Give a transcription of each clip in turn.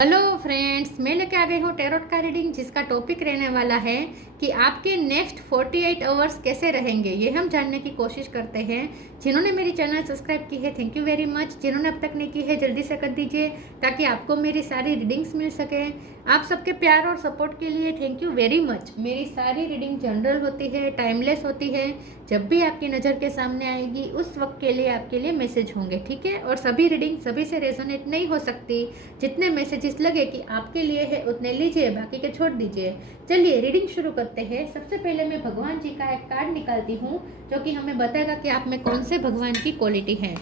Hello friends, मैं लेके आ गई हूँ टैरोट का रीडिंग, जिसका टॉपिक रहने वाला है कि आपके नेक्स्ट 48 आवर्स कैसे रहेंगे। ये हम जानने की कोशिश करते हैं। जिन्होंने मेरी चैनल सब्सक्राइब की है, थैंक यू वेरी मच। जिन्होंने अब तक नहीं की है, जल्दी से कर दीजिए ताकि आपको मेरी सारी रीडिंग्स मिल सके। आप सबके प्यार और सपोर्ट के लिए थैंक यू वेरी मच। मेरी सारी रीडिंग जनरल होती है, टाइमलेस होती है। जब भी आपकी नज़र के सामने आएगी उस वक्त के लिए आपके लिए मैसेज होंगे, ठीक है। और सभी रीडिंग सभी से रेजोनेट नहीं हो सकती। जितने मैसेजेस लगे कि आपके लिए है उतने लीजिए, बाकी के छोड़ दीजिए। चलिए रीडिंग शुरू करते हैं। सबसे पहले मैं भगवान जी का एक कार्ड निकालती हूँ जो कि हमें बताएगा कि आप में कौन से भगवान की क्वालिटी है।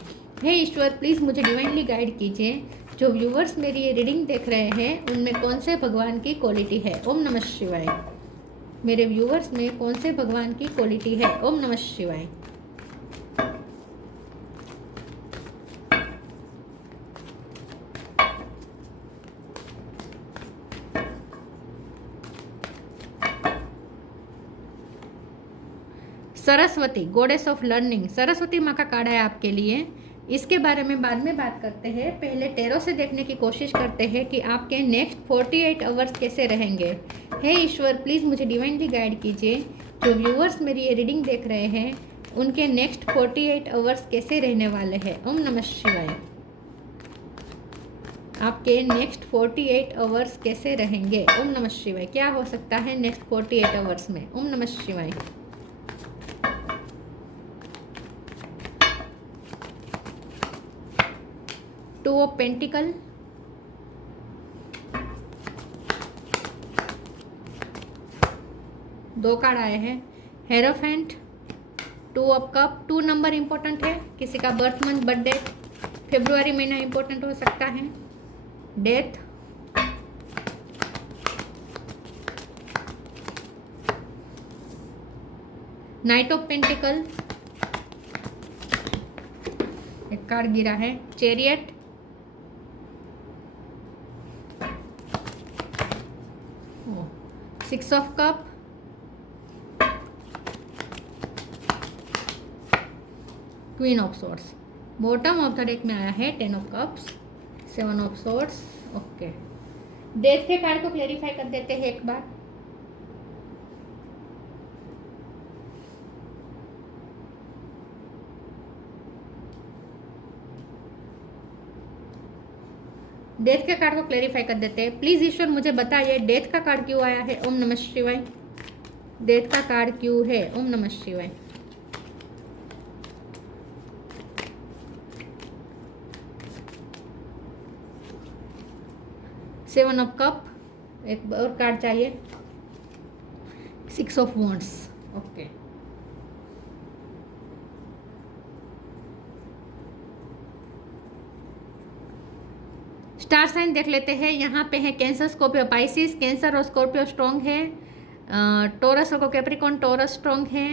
हे ईश्वर, प्लीज़ मुझे डिवाइनली गाइड कीजिए। जो व्यूवर्स मेरी ये रीडिंग देख रहे हैं उनमें कौन से भगवान की क्वालिटी है। ओम नमः शिवाय। मेरे व्यूवर्स में कौन से भगवान की क्वालिटी है। ओम नमः शिवाय। Saraswati, goddess of learning. Saraswati माँ का कार्ड है आपके लिए। इसके बारे में बाद में बात करते हैं। पहले टैरो से देखने की कोशिश करते हैं कि आपके नेक्स्ट 48 आवर्स कैसे रहेंगे। हे ईश्वर, प्लीज़ मुझे डिवाइनली गाइड कीजिए। जो व्यूअर्स मेरी ये रीडिंग देख रहे हैं उनके नेक्स्ट 48 आवर्स कैसे रहने वाले हैं। ओम नमः शिवाय। आपके नेक्स्ट 48 आवर्स कैसे रहेंगे। ओम नमः शिवाय। क्या हो सकता है नेक्स्ट 48 आवर्स में। ओम नमः शिवाय। टू ऑफ पेंटिकल, दो कार्ड आए हैं। Hierophant, two of cup. 2 number important है। किसी का birth month, birth date, February महीना इंपॉर्टेंट हो सकता है। डेथ, नाइट ऑफ पेंटिकल, एक कार्ड गिरा है। Chariot, six of cup, queen of swords. Bottom of the deck में आया है 10 of cups, 7 of swords. Okay, death के कार्ड को क्लेरिफाई कर देते हैं एक बार। डेथ के कार्ड को क्लेरिफाई कर देते हैं। प्लीज ईश्वर मुझे बताइए डेथ का कार्ड क्यों आया है। ओम नमः शिवाय। डेथ का कार्ड क्यों है। ओम नमः शिवाय। सेवन ऑफ कप, एक और कार्ड चाहिए। Six of wands. Okay, star sign देख लेते हैं। यहाँ पे है कैंसर, स्कॉर्पियो, पाइसिस। कैंसर और स्कॉर्पियो स्ट्रॉन्ग है। टोरस और कैप्रिकॉर्न, टोरस स्ट्रॉन्ग है।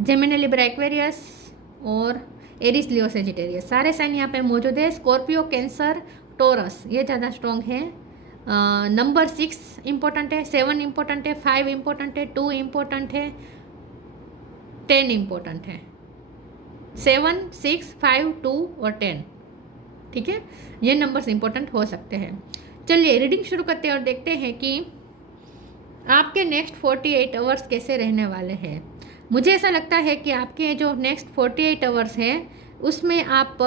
जेमिनी, लिब्रा, एक्वेरियस और एरिस, लियो, सेजिटेरियस, सारे साइन यहाँ पे मौजूद है। स्कॉर्पियो, कैंसर, टोरस ये ज़्यादा स्ट्रॉन्ग है। नंबर 6 इम्पोर्टेंट है, 7 इम्पोर्टेंट है, 5 इम्पोर्टेंट है, 2 इम्पोर्टेंट है, 10 इम्पोर्टेंट है। 7, 6, 5, 2 और 10, ठीक है। ये नंबर्स इंपॉर्टेंट हो सकते हैं। चलिए रीडिंग शुरू करते हैं और देखते हैं कि आपके नेक्स्ट 48 आवर्स कैसे रहने वाले हैं। मुझे ऐसा लगता है कि आपके जो नेक्स्ट 48 आवर्स हैं उसमें आप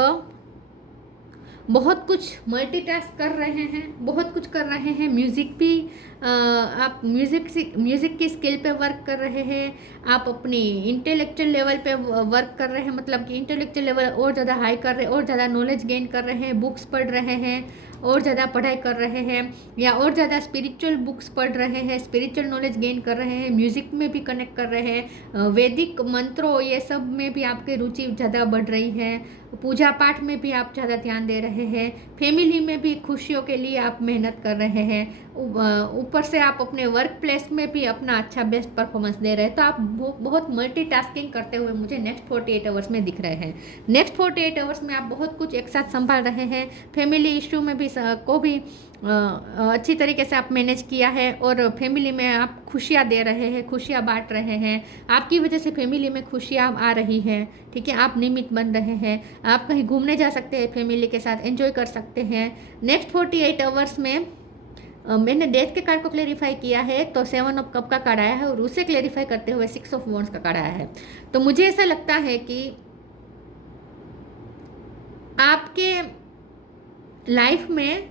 बहुत कुछ मल्टीटास्क कर रहे हैं, बहुत कुछ कर रहे हैं। म्यूज़िक भी आप म्यूज़िक की स्किल पे वर्क कर रहे हैं। आप अपनी इंटेलेक्चुअल लेवल पे वर्क कर रहे हैं, मतलब कि इंटेलेक्चुअल लेवल और ज़्यादा हाई कर रहे हैं, और ज़्यादा नॉलेज गेन कर रहे हैं, बुक्स पढ़ रहे हैं, और ज़्यादा पढ़ाई कर रहे हैं, या और ज़्यादा स्पिरिचुअल बुक्स पढ़ रहे हैं, स्पिरिचुअल नॉलेज गेन कर रहे हैं, म्यूज़िक में भी कनेक्ट कर रहे हैं, वैदिक मंत्रों ये सब में भी आपकी रुचि ज़्यादा बढ़ रही है, पूजा पाठ में भी आप ज़्यादा ध्यान दे रहे हैं, फैमिली में भी खुशियों के लिए आप मेहनत कर रहे हैं, ऊपर से आप अपने वर्क प्लेस में भी अपना अच्छा बेस्ट परफॉर्मेंस दे रहे हैं। तो आप बहुत मल्टीटास्किंग करते हुए मुझे नेक्स्ट 48 आवर्स में दिख रहे हैं। नेक्स्ट 48 आवर्स में आप बहुत कुछ एक साथ संभाल रहे हैं। फैमिली इश्यू में भी को भी अच्छी तरीके से आप मैनेज किया है और फैमिली में आप खुशियाँ दे रहे हैं, खुशियाँ बांट रहे हैं। आपकी वजह से फैमिली में खुशियाँ आ रही है, ठीक है। आप निमित्त बन रहे हैं, आप कहीं घूमने जा सकते हैं, फैमिली के साथ एंजॉय कर सकते हैं। नेक्स्ट 48 आवर्स में मैंने डेथ के कार्ड को क्लेरिफाई किया है, तो 7 ऑफ कप का कार्ड आया है और उसे क्लेरिफाई करते हुए 6 ऑफ वॉन्ड्स का कार्ड आया है। तो मुझे ऐसा लगता है कि आपके लाइफ में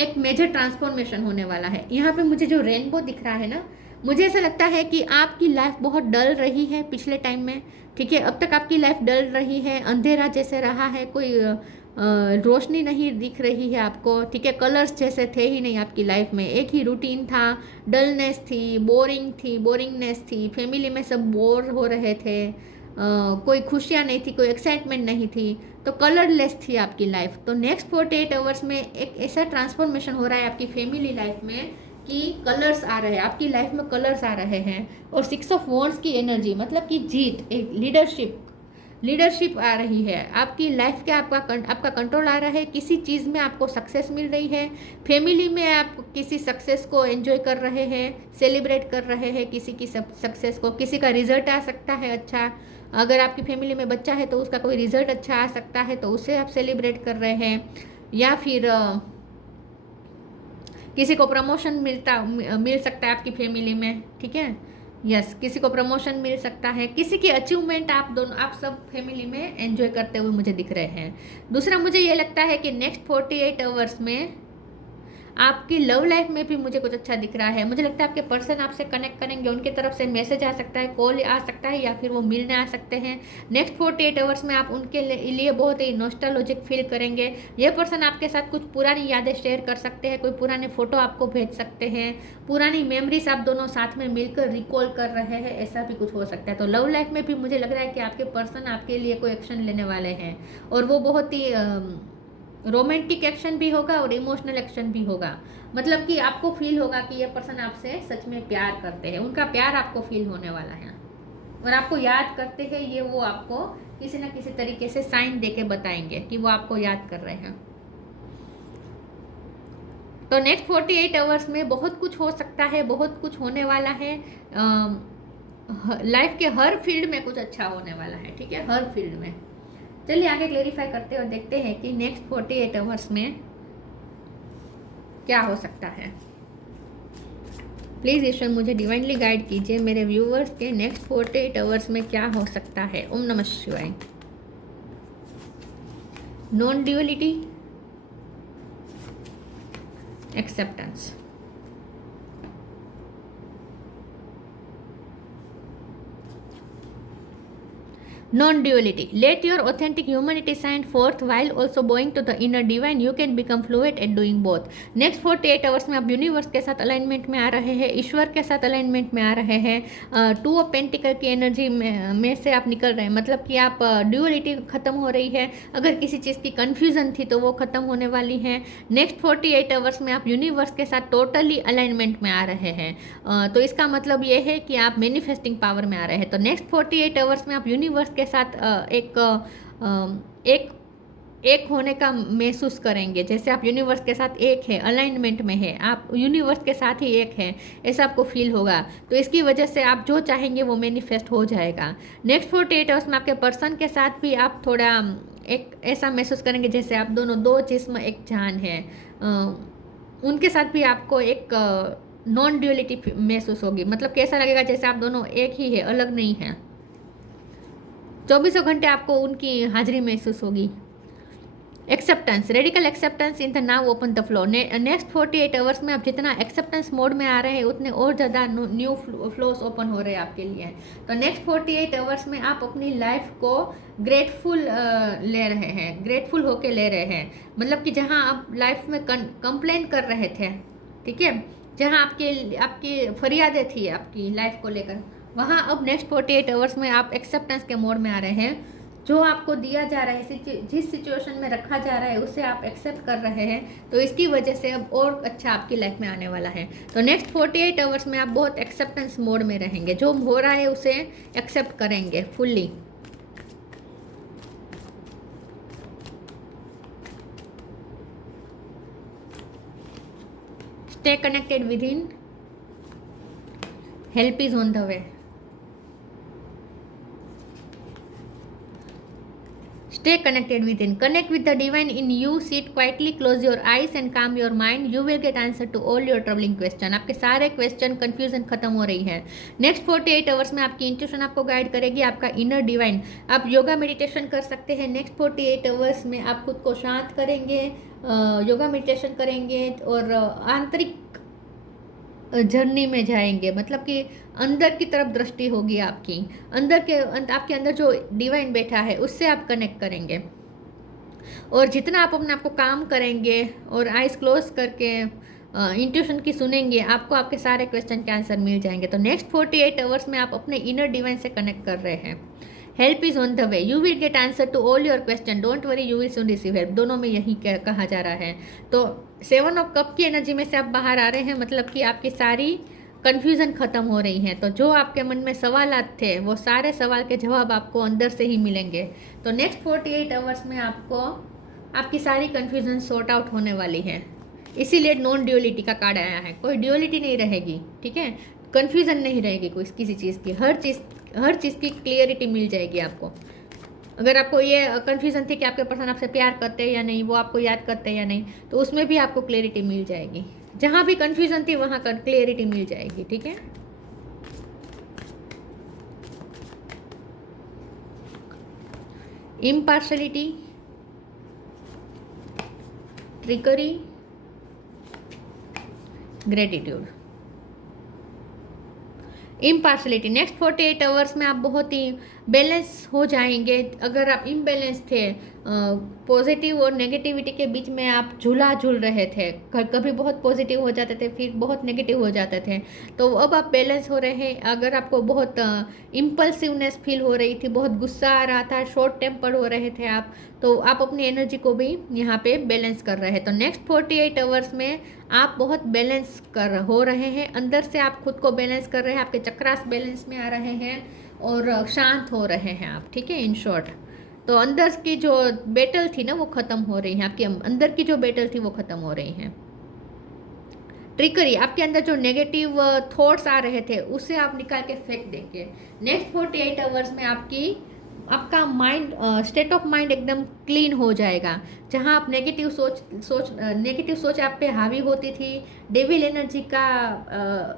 एक मेजर ट्रांसफॉर्मेशन होने वाला है। यहाँ पे मुझे जो रेनबो दिख रहा है ना, मुझे ऐसा लगता है कि आपकी लाइफ बहुत डल रही है पिछले टाइम में, ठीक है। अब तक आपकी लाइफ डल रही है, अंधेरा जैसे रहा है, कोई रोशनी नहीं दिख रही है आपको, ठीक है। कलर्स जैसे थे ही नहीं आपकी लाइफ में, एक ही रूटीन था, डलनेस थी, बोरिंगनेस थी, फैमिली में सब बोर हो रहे थे, कोई खुशियाँ नहीं थी, कोई एक्साइटमेंट नहीं थी, तो कलरलेस थी आपकी लाइफ। तो नेक्स्ट 48 आवर्स में एक ऐसा ट्रांसफॉर्मेशन हो रहा है आपकी फैमिली लाइफ में कि कलर्स आ रहे हैं, आपकी लाइफ में कलर्स आ रहे हैं। और 6 ऑफ वॉन्ड्स की एनर्जी मतलब कि जीत, एक लीडरशिप आ रही है आपकी लाइफ के, आपका कंट्रोल आ रहा है, किसी चीज़ में आपको सक्सेस मिल रही है, फैमिली में आप किसी सक्सेस को एंजॉय कर रहे हैं, सेलिब्रेट कर रहे हैं किसी की सक्सेस को, किसी का रिजल्ट आ सकता है अच्छा। अगर आपकी फैमिली में बच्चा है तो उसका कोई रिजल्ट अच्छा आ सकता है, तो उसे आप सेलिब्रेट कर रहे हैं। या फिर किसी को प्रमोशन मिल सकता है आपकी फैमिली में, ठीक है। यस, किसी को प्रमोशन मिल सकता है, किसी की अचीवमेंट आप सब फैमिली में एंजॉय करते हुए मुझे दिख रहे हैं। दूसरा मुझे ये लगता है कि नेक्स्ट 48 आवर्स में आपकी लव लाइफ में भी मुझे कुछ अच्छा दिख रहा है। मुझे लगता है आपके पर्सन आपसे कनेक्ट करेंगे, उनकी तरफ से मैसेज आ सकता है, कॉल आ सकता है, या फिर वो मिलने आ सकते हैं। नेक्स्ट 48 आवर्स में आप उनके लिए बहुत ही नॉस्टैल्जिक फील करेंगे। ये पर्सन आपके साथ कुछ पुरानी यादें शेयर कर सकते हैं, कोई पुराने फोटो आपको भेज सकते हैं, पुरानी मेमोरीज आप दोनों साथ में मिलकर रिकॉल कर रहे हैं, ऐसा भी कुछ हो सकता है। तो लव लाइफ में भी मुझे लग रहा है कि आपके पर्सन आपके लिए कोई एक्शन लेने वाले हैं, और वो बहुत ही रोमांटिक एक्शन भी होगा और इमोशनल एक्शन भी होगा। मतलब कि आपको फील होगा कि ये पर्सन आपसे सच में प्यार करते हैं, उनका प्यार आपको फील होने वाला है और आपको याद करते हैं। ये वो आपको किसी न किसी तरीके से साइन देके बताएंगे कि वो आपको याद कर रहे हैं। तो नेक्स्ट 48 आवर्स में बहुत कुछ हो सकता है, बहुत कुछ होने वाला है। लाइफ के हर फील्ड में कुछ अच्छा होने वाला है, ठीक है, हर फील्ड में। चलिए आगे क्लेरिफाई करते हैं और देखते हैं कि नेक्स्ट 48 आवर्स में क्या हो सकता है। प्लीज़ ईश्वर मुझे डिवाइनली गाइड कीजिए, मेरे व्यूवर्स के नेक्स्ट 48 आवर्स में क्या हो सकता है। ओम नमः शिवाय। Non duality, acceptance, non-duality. Let your authentic humanity shine forth while also bowing to the inner divine. You can become fluent at doing both. Next 48 hours में आप यूनिवर्स के साथ अलाइनमेंट में आ रहे हैं, ईश्वर के साथ अलाइनमेंट में आ रहे हैं। 2 ऑफ पेंटिकल की एनर्जी में से आप निकल रहे हैं, मतलब कि आप ड्यूअलिटी खत्म हो रही है। अगर किसी चीज़ की कन्फ्यूजन थी तो वो खत्म होने वाली है। नेक्स्ट 48 आवर्स में आप यूनिवर्स के साथ टोटली अलाइनमेंट में आ रहे हैं। तो इसका मतलब ये है कि आप मैनिफेस्टिंग पावर में आ रहे हैं। तो नेक्स्ट 48 आवर्स में आप यूनिवर्स के साथ एक होने का महसूस करेंगे, जैसे आप यूनिवर्स के साथ एक है, अलाइनमेंट में है, आप यूनिवर्स के साथ ही एक है, ऐसा आपको फील होगा। तो इसकी वजह से आप जो चाहेंगे वो मैनिफेस्ट हो जाएगा। नेक्स्ट 48 आवर्स में आपके पर्सन के साथ भी आप थोड़ा एक ऐसा महसूस करेंगे जैसे आप दोनों 2 जिस्म एक जान है। उनके साथ भी आपको एक नॉन ड्यूअलिटी महसूस होगी, मतलब कैसा लगेगा जैसे आप दोनों एक ही है, अलग नहीं है। 24 घंटे आपको उनकी हाजिरी महसूस होगी। Acceptance, radical acceptance in the now open the flow. Next 48 hours में आप जितना एक्सेप्टेंस मोड में आ रहे हैं उतने और ज़्यादा न्यू फ्लोस ओपन हो रहे हैं आपके लिए। तो नेक्स्ट 48 आवर्स में आप अपनी लाइफ को ग्रेटफुल ले रहे हैं, ग्रेटफुल होके ले रहे हैं। मतलब कि जहाँ आप लाइफ में कंप्लेन कर रहे थे, ठीक है, जहाँ आपकी फरियादें थी आपकी लाइफ को लेकर, वहाँ अब नेक्स्ट 48 आवर्स में आप एक्सेप्टेंस के मोड में आ रहे हैं। जो आपको दिया जा रहा है, जिस सिचुएशन में रखा जा रहा है उसे आप एक्सेप्ट कर रहे हैं। तो इसकी वजह से अब और अच्छा आपकी लाइफ में आने वाला है। तो नेक्स्ट 48 आवर्स में आप बहुत एक्सेप्टेंस मोड में रहेंगे, जो हो रहा है उसे एक्सेप्ट करेंगे fully. Stay connected within. Help is on the way. Stay connected within. Connect with the divine in you. Sit quietly, close your eyes and calm your mind. You will get answer to all your troubling question. आपके सारे question confusion खत्म हो रही है. Next 48 hours में आपकी intuition आपको guide करेगी, आपका इनर डिवाइन. आप योगा मेडिटेशन कर सकते हैं. नेक्स्ट 48 आवर्स में आप खुद को शांत करेंगे, योगा मेडिटेशन करेंगे और आंतरिक जर्नी में जाएंगे. मतलब कि अंदर की तरफ दृष्टि होगी आपकी. आपके अंदर जो डिवाइन बैठा है उससे आप कनेक्ट करेंगे. और जितना आप अपने आप को काम करेंगे और आइज क्लोज करके इंट्यूशन की सुनेंगे, आपको आपके सारे क्वेश्चन के आंसर मिल जाएंगे. तो नेक्स्ट 48 आवर्स में आप अपने इनर डिवाइन से कनेक्ट कर रहे हैं. Help is on the way. You will get answer to all your question. Don't worry, you will soon receive help. दोनों में यही कहा जा रहा है. तो 7 ऑफ कप की एनर्जी में से आप बाहर आ रहे हैं, मतलब कि आपकी सारी कन्फ्यूज़न ख़त्म हो रही हैं. तो जो आपके मन में सवालात थे वो सारे सवाल के जवाब आपको अंदर से ही मिलेंगे. तो नेक्स्ट 48 आवर्स में आपको आपकी सारी कन्फ्यूज़न सॉर्ट आउट होने वाली है. इसीलिए नॉन ड्यूअलिटी का कार्ड आया है. कोई ड्यूअलिटी नहीं रहेगी, ठीक है. कन्फ्यूज़न नहीं रहेगी कोई किसी चीज़ की. हर चीज़ की क्लियरिटी मिल जाएगी आपको. अगर आपको ये कन्फ्यूज़न थी कि आपके पर्सन आपसे प्यार करते हैं या नहीं, वो आपको याद करते हैं या नहीं, तो उसमें भी आपको क्लियरिटी मिल जाएगी. जहाँ भी कन्फ्यूज़न थी वहाँ क्लियरिटी मिल जाएगी, ठीक है. Impartiality, trickery, gratitude. Impartiality. Next 48 hours में आप बहुत ही बैलेंस हो जाएंगे. अगर आप इम्बैलेंस थे, पॉजिटिव और नेगेटिविटी के बीच में आप झूला झूल रहे थे, कभी बहुत पॉजिटिव हो जाते थे फिर बहुत नेगेटिव हो जाते थे, तो अब आप बैलेंस हो रहे हैं. अगर आपको बहुत इम्पल्सिवनेस फील हो रही थी, बहुत गुस्सा आ रहा था, शॉर्ट टेम्पर्ड हो रहे थे आप, तो आप अपनी एनर्जी को भी यहाँ पे बैलेंस कर रहे हैं. तो नेक्स्ट 48 आवर्स में आप बहुत बैलेंस हो रहे हैं. अंदर से आप खुद को बैलेंस कर रहे हैं. आपके चक्रास बैलेंस में आ रहे हैं और शांत हो रहे हैं आप, ठीक है. इन शॉर्ट, तो अंदर की जो बैटल थी ना वो ख़त्म हो रही है. आपके अंदर की जो बैटल थी वो ख़त्म हो रही है. ट्रिकरी. आपके अंदर जो नेगेटिव थॉट्स आ रहे थे उसे आप निकाल के फेंक देंगे. नेक्स्ट 48 आवर्स में आपका माइंड, स्टेट ऑफ माइंड एकदम क्लीन हो जाएगा. जहाँ आप नेगेटिव सोच आप पे हावी होती थी, डेविल एनर्जी का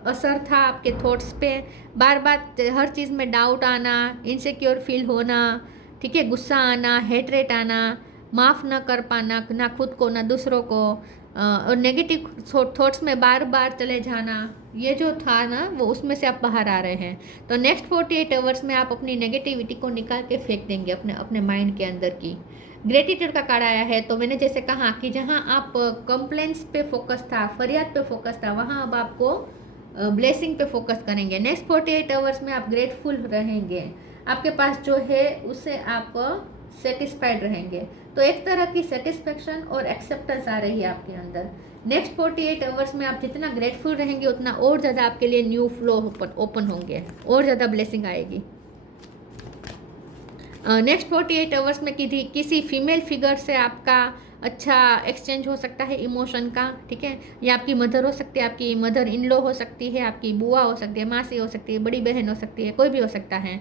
असर था आपके थॉट्स पे, बार बार हर चीज़ में डाउट आना, इनसिक्योर फील होना, ठीक है, गुस्सा आना, हेटरेट आना, माफ़ न कर पाना, ना खुद को ना दूसरों को, और नेगेटिव थॉट्स में बार बार चले जाना, ये जो था ना वो उसमें से आप बाहर आ रहे हैं. तो नेक्स्ट 48 आवर्स में आप अपनी नेगेटिविटी को निकाल के फेंक देंगे अपने माइंड के अंदर की. ग्रेटिट्यूड का कार्ड आया है. तो मैंने जैसे कहा कि जहाँ आप कंप्लेंट्स पे फोकस था, फरियाद पे फोकस था, वहाँ अब आपको ब्लेसिंग पे फोकस करेंगे. नेक्स्ट 48 आवर्स में आप ग्रेटफुल रहेंगे. आपके पास जो है उससे आप सेटिस्फाइड रहेंगे. तो एक तरह की सेटिस्फेक्शन और एक्सेप्टेंस आ रही है आपके अंदर. नेक्स्ट 48 आवर्स में आप जितना ग्रेटफुल रहेंगे उतना और ज़्यादा आपके लिए न्यू फ्लो ओपन होंगे, और ज़्यादा ब्लेसिंग आएगी. नेक्स्ट 48 आवर्स में किसी फीमेल फिगर से आपका अच्छा एक्सचेंज हो सकता है इमोशन का, ठीक है. या आपकी मदर हो सकती है, आपकी मदर इन लॉ हो सकती है, आपकी बुआ हो सकती है, मासी हो सकती है, बड़ी बहन हो सकती है, कोई भी हो सकता है.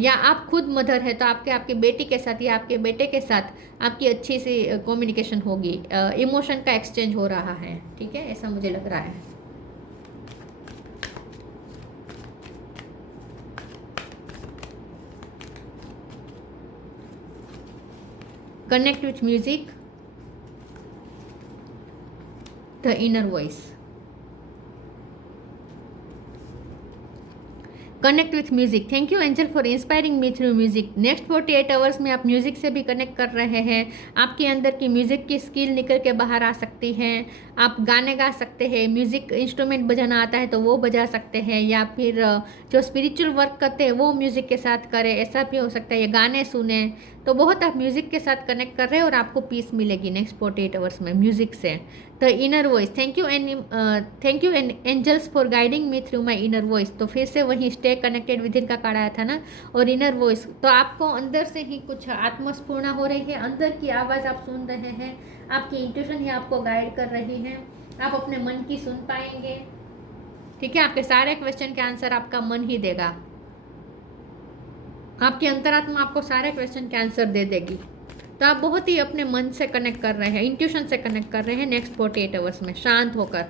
या आप खुद मदर है तो आपके बेटी के साथ या आपके बेटे के साथ आपकी अच्छी सी कम्युनिकेशन होगी. इमोशन का एक्सचेंज हो रहा है, ठीक है, ऐसा मुझे लग रहा है. Connect with music, the inner voice. Connect with music. Thank you angel for inspiring me through music. Next 48 hours में आप म्यूजिक से भी कनेक्ट कर रहे हैं. आपके अंदर की म्यूजिक की स्किल निकल के बाहर आ सकती है. आप गाने गा सकते हैं, म्यूजिक इंस्ट्रूमेंट बजाना आता है तो वो बजा सकते हैं, या फिर जो स्पिरिचुअल वर्क करते हैं वो म्यूजिक के साथ करें, ऐसा भी हो सकता है. या गाने सुने, तो बहुत आप म्यूजिक के साथ कनेक्ट कर रहे हैं और आपको पीस मिलेगी नेक्स्ट 48 आवर्स में म्यूजिक से. The inner voice. Thank you angels for guiding me through my inner voice. तो फिर से वही स्टे कनेक्टेड विद इन का कार्ड आया था ना, और इनर वॉइस. तो आपको अंदर से ही कुछ आत्मस्फूर्णा हो रही है, अंदर की आवाज़ आप सुन रहे हैं, आपकी इंट्यूशन ही आपको गाइड कर रही है. आप अपने मन की सुन पाएंगे, ठीक है। आपके सारे क्वेश्चन के आंसर आपका मन ही देगा, आपकी अंतरात्मा आपको सारे क्वेश्चन के आंसर दे देगी। तो आप बहुत ही अपने मन से कनेक्ट कर रहे हैं, इंट्यूशन से कनेक्ट कर रहे हैं नेक्स्ट 48 आवर्स में, शांत होकर।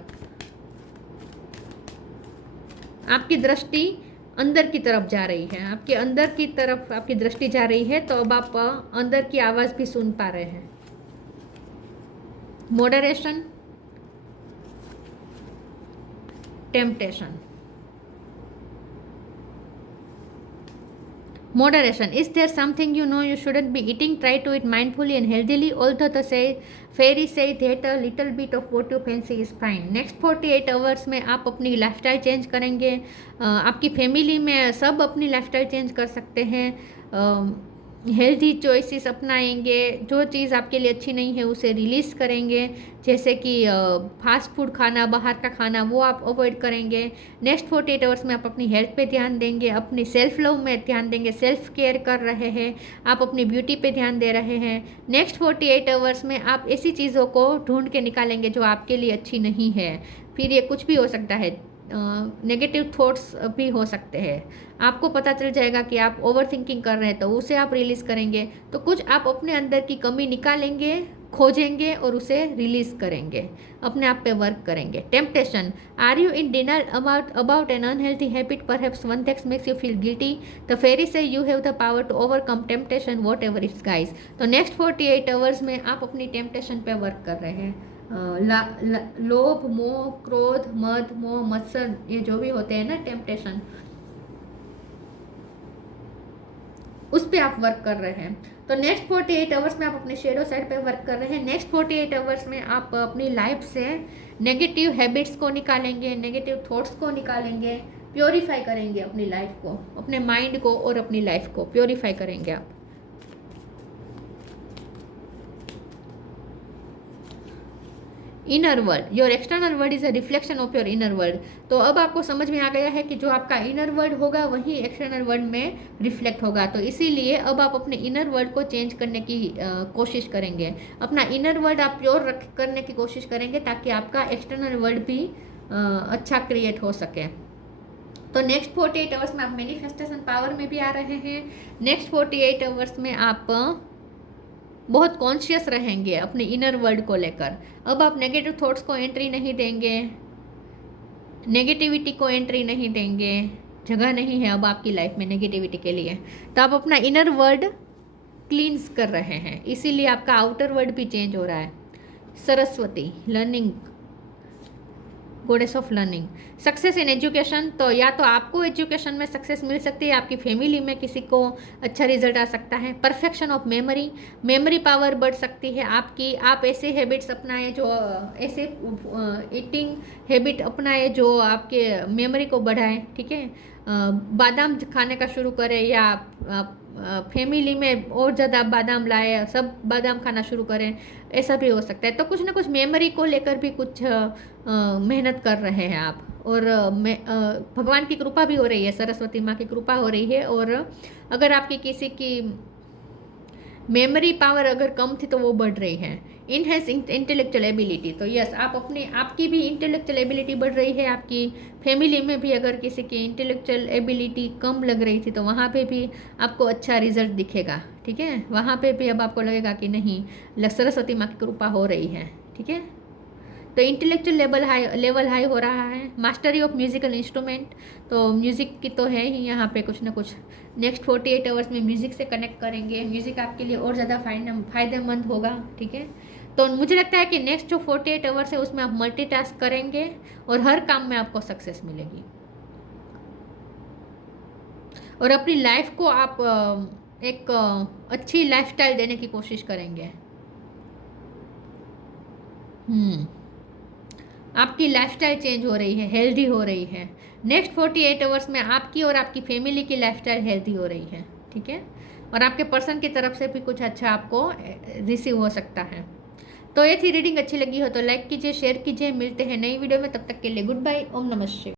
आपकी दृष्टि अंदर की तरफ जा रही है, आपके अंदर की तरफ आपकी दृष्टि जा रही है, तो अब आप अंदर की आवाज़ भी सुन पा रहे हैं। Moderation, temptation. Moderation. Is there something you know you shouldn't be eating? Try to eat mindfully and healthily. Although the fairies say that a little bit of what you fancy is fine. Next 48 hours में आप अपनी lifestyle change करेंगे। आपकी family में सब अपनी lifestyle change कर सकते हैं, हेल्दी चॉइसेस अपनाएंगे, जो चीज़ आपके लिए अच्छी नहीं है उसे रिलीज़ करेंगे, जैसे कि फास्ट फूड खाना, बाहर का खाना, वो आप अवॉइड करेंगे। नेक्स्ट 48 आवर्स में आप अपनी हेल्थ पे ध्यान देंगे, अपनी सेल्फ लव में ध्यान देंगे, सेल्फ केयर कर रहे हैं, आप अपनी ब्यूटी पे ध्यान दे रहे हैं। नेक्स्ट 48 आवर्स में आप ऐसी चीज़ों को ढूंढ के निकालेंगे जो आपके लिए अच्छी नहीं है। फिर ये कुछ भी हो सकता है, नेगेटिव थॉट्स भी हो सकते हैं। आपको पता चल जाएगा कि आप ओवर थिंकिंग कर रहे हैं, तो उसे आप रिलीज़ करेंगे। तो कुछ आप अपने अंदर की कमी निकालेंगे, खोजेंगे और उसे रिलीज़ करेंगे, अपने आप पे वर्क करेंगे। Temptation, are you in denial about an unhealthy habit, perhaps one that makes you feel guilty, the fairy says you have the power to overcome temptation whatever it's guys. तो next 48 hours में आप अपनी temptation पे work कर रहे हैं। लोभ, मोह, क्रोध, मद, मोह, मत्सर, ये जो भी होते हैं ना टेम्पटेशन, उस पे आप वर्क कर रहे हैं। तो नेक्स्ट 48 आवर्स में आप अपने शेडो साइड पे वर्क कर रहे हैं। नेक्स्ट 48 आवर्स में आप अपनी लाइफ से नेगेटिव हैबिट्स को निकालेंगे, नेगेटिव थॉट्स को निकालेंगे, प्योरीफाई करेंगे अपनी लाइफ को, अपने माइंड को और अपनी लाइफ को प्योरीफाई करेंगे आप। Inner world, your external world is a reflection of your inner world. तो अब आपको समझ में आ गया है कि जो आपका इनर वर्ल्ड होगा वही एक्सटर्नल वर्ल्ड में रिफ्लेक्ट होगा। तो इसीलिए अब आप अपने इनर वर्ल्ड को चेंज करने की कोशिश करेंगे, अपना इनर वर्ल्ड आप प्योर करने की कोशिश करेंगे, ताकि आपका एक्सटर्नल वर्ल्ड भी अच्छा क्रिएट हो सके। तो नेक्स्ट 48 आवर्स में आप मैनिफेस्टेशन पावर में भी आ रहे हैं। नेक्स्ट 48 आवर्स में आप बहुत कॉन्शियस रहेंगे अपने इनर वर्ल्ड को लेकर। अब आप नेगेटिव थॉट्स को एंट्री नहीं देंगे, नेगेटिविटी को एंट्री नहीं देंगे, जगह नहीं है अब आपकी लाइफ में नेगेटिविटी के लिए। तो आप अपना इनर वर्ल्ड क्लींस कर रहे हैं, इसीलिए आपका आउटर वर्ल्ड भी चेंज हो रहा है। Saraswati, learning, गोडेस of learning. Success in education, तो या तो आपको एजुकेशन में सक्सेस मिल सकती है, आपकी फैमिली में किसी को अच्छा रिजल्ट आ सकता है। Perfection of memory, memory power बढ़ सकती है आपकी। आप ऐसे हैबिट्स अपनाएं जो ऐसे ईटिंग हैबिट अपनाएं जो आपके मेमोरी को बढ़ाए, ठीक है। बादाम खाने का शुरू करें, या फैमिली में और ज़्यादा बादाम लाए, सब बादाम खाना शुरू करें, ऐसा भी हो सकता है। तो कुछ ना कुछ मेमोरी को लेकर भी कुछ मेहनत कर रहे हैं आप, और भगवान की कृपा भी हो रही है, सरस्वती माँ की कृपा हो रही है। और अगर आपकी किसी की मेमोरी पावर अगर कम थी तो वो बढ़ रही है। इनहेंस इंटेलेक्चुअल एबिलिटी, तो यस आप आपकी भी इंटेलेक्चुअल एबिलिटी बढ़ रही है। आपकी फैमिली में भी अगर किसी की इंटेलेक्चुअल एबिलिटी कम लग रही थी तो वहाँ पे भी आपको अच्छा रिजल्ट दिखेगा, ठीक है। वहाँ पे भी अब आपको लगेगा कि नहीं, सरस्वती माँ की कृपा हो रही है, ठीक है। तो इंटेलेक्चुअल लेवल हाई हो रहा है। मास्टरी ऑफ म्यूजिकल इंस्ट्रूमेंट, तो म्यूज़िक की तो है ही यहाँ पे कुछ ना कुछ। नेक्स्ट 48 आवर्स में म्यूज़िक से कनेक्ट करेंगे, म्यूज़िक आपके लिए और ज़्यादा फायदेमंद होगा, ठीक है। तो मुझे लगता है कि नेक्स्ट जो 48 आवर्स है उसमें आप मल्टीटास्क करेंगे और हर काम में आपको सक्सेस मिलेगी, और अपनी लाइफ को आप एक अच्छी लाइफस्टाइल देने की कोशिश करेंगे। आपकी लाइफस्टाइल चेंज हो रही है, हेल्दी हो रही है। नेक्स्ट 48 आवर्स में आपकी और आपकी फैमिली की लाइफस्टाइल हेल्दी हो रही है, ठीक है। और आपके पर्सन की तरफ से भी कुछ अच्छा आपको रिसीव हो सकता है। तो ये थी रीडिंग, अच्छी लगी हो तो लाइक कीजिए, शेयर कीजिए। मिलते हैं नई वीडियो में, तब तक के लिए गुड बाय, ओम नमः शिवाय।